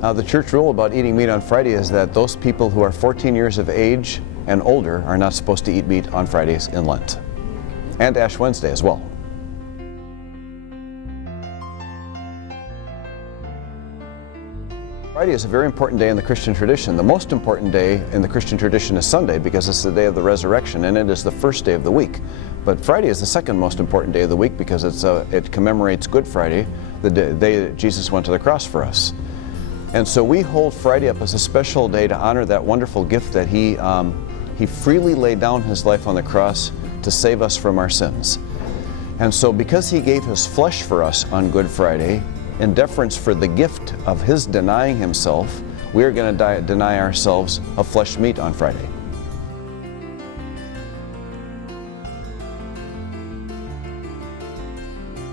The church rule about eating meat on Friday is that those people who are 14 years of age and older are not supposed to eat meat on Fridays in Lent, and Ash Wednesday as well. Friday is a very important day in the Christian tradition. The most important day in the Christian tradition is Sunday because it's the day of the resurrection and it is the first day of the week. But Friday is the second most important day of the week because it commemorates Good Friday, the day that Jesus went to the cross for us. And so we hold Friday up as a special day to honor that wonderful gift that He freely laid down His life on the cross to save us from our sins. And so because He gave His flesh for us on Good Friday, in deference for the gift of His denying Himself, we are going to deny ourselves of flesh meat on Friday.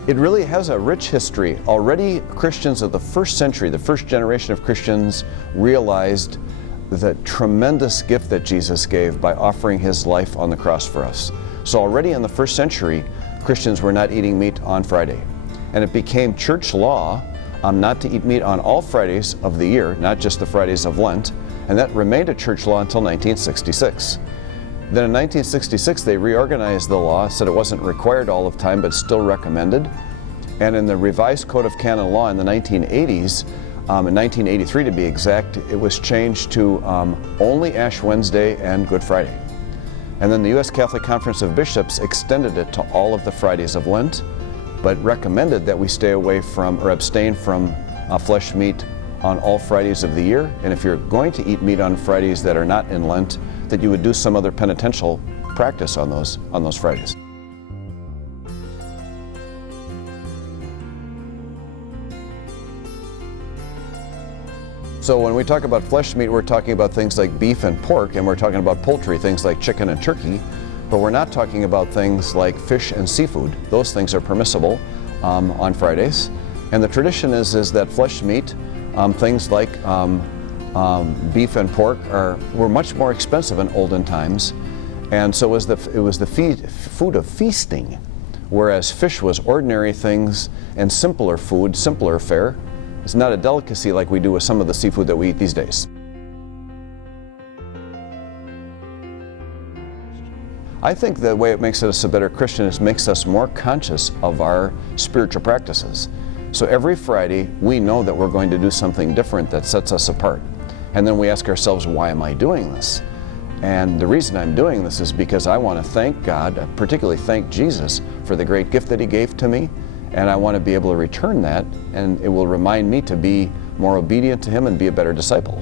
It really has a rich history. Already Christians of the first century, the first generation of Christians, realized the tremendous gift that Jesus gave by offering His life on the cross for us. So already in the first century, Christians were not eating meat on Friday. And it became church law not to eat meat on all Fridays of the year, not just the Fridays of Lent, and that remained a church law until 1966. Then in 1966 they reorganized the law, said it wasn't required all of the time but still recommended. And in the revised Code of Canon Law in the 1980s, in 1983 to be exact, it was changed to only Ash Wednesday and Good Friday. And then the U.S. Catholic Conference of Bishops extended it to all of the Fridays of Lent, but recommended that we stay away from or abstain from flesh meat on all Fridays of the year. And if you're going to eat meat on Fridays that are not in Lent, that you would do some other penitential practice on those Fridays. So when we talk about flesh meat, we're talking about things like beef and pork, and we're talking about poultry, things like chicken and turkey, but we're not talking about things like fish and seafood. Those things are permissible on Fridays. And the tradition is that flesh meat, things like beef and pork were much more expensive in olden times, and so it was the food of feasting, whereas fish was ordinary things and simpler food, simpler fare. It's not a delicacy like we do with some of the seafood that we eat these days. I think the way it makes us a better Christian is makes us more conscious of our spiritual practices. So every Friday we know that we're going to do something different that sets us apart. And then we ask ourselves, why am I doing this? And the reason I'm doing this is because I want to thank God, particularly thank Jesus for the great gift that He gave to me, and I want to be able to return that, and it will remind me to be more obedient to Him and be a better disciple.